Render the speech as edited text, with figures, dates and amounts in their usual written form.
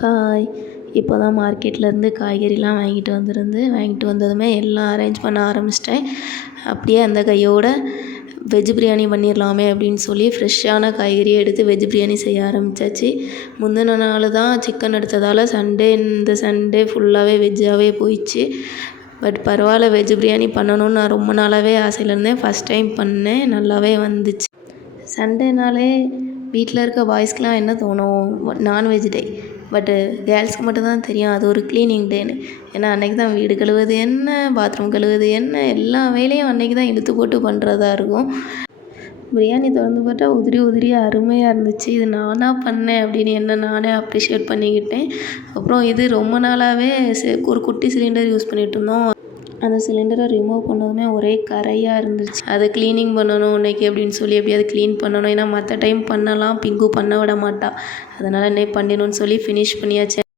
Hi. இப்போ தான் மார்க்கெட்லேருந்து காய்கறிலாம் வாங்கிட்டு வந்ததுமே எல்லாம் அரேஞ்ச் பண்ண ஆரம்பிச்சிட்டேன். அப்படியே அந்த கையோட வெஜ் பிரியாணி பண்ணிடலாமே அப்படின்னு சொல்லி ஃப்ரெஷ்ஷான காய்கறியை எடுத்து வெஜ் பிரியாணி செய்ய ஆரம்பித்தாச்சு. முந்தின நாள் தான் சிக்கன் எடுத்ததால் இந்த சண்டே ஃபுல்லாகவே வெஜ்ஜாகவே போயிடுச்சு. பட் பரவாயில்ல, வெஜ் பிரியாணி பண்ணணும்னு நான் ரொம்ப நாளாகவே ஆசையில் இருந்தேன். ஃபஸ்ட் டைம் பண்ணேன், நல்லாவே வந்துச்சு. சண்டேனாலே வீட்டில் இருக்க பாய்ஸ்க்கெலாம் என்ன தோணும், நான்வெஜ் டே. பட்டு கேர்ள்ஸ்க்கு மட்டும்தான் தெரியும் அது ஒரு க்ளீனிங் டேன்னு. ஏன்னா அன்றைக்கி தான் வீடு கழுவுது என்ன, பாத்ரூம் கழுவுது என்ன, எல்லா வேலையும் அன்றைக்கி தான் இழுத்து போட்டு பண்ணுறதா இருக்கும். பிரியாணி திறந்து பார்த்தா உதிரியாக அருமையாக இருந்துச்சு. இது நானாக பண்ணேன் அப்படின்னு என்ன நானே அப்ரிஷியேட் பண்ணிக்கிட்டேன். அப்புறம் இது ரொம்ப நாளாகவே ஒரு குட்டி சிலிண்டர் யூஸ் பண்ணிகிட்டு இருந்தோம். அந்த சிலிண்டரை ரிமூவ் பண்ணதுமே ஒரே கரையாக இருந்துச்சு. அதை க்ளீனிங் பண்ணணும் இன்றைக்கி அப்படின்னு சொல்லி எப்படியாவது க்ளீன் பண்ணணும். ஏன்னா மற்ற டைம் பண்ணலாம், பிங்கு பண்ண விட மாட்டா. அதனால் இன்னைக்கு பண்ணிடணும்னு சொல்லி ஃபினிஷ் பண்ணியாச்சு.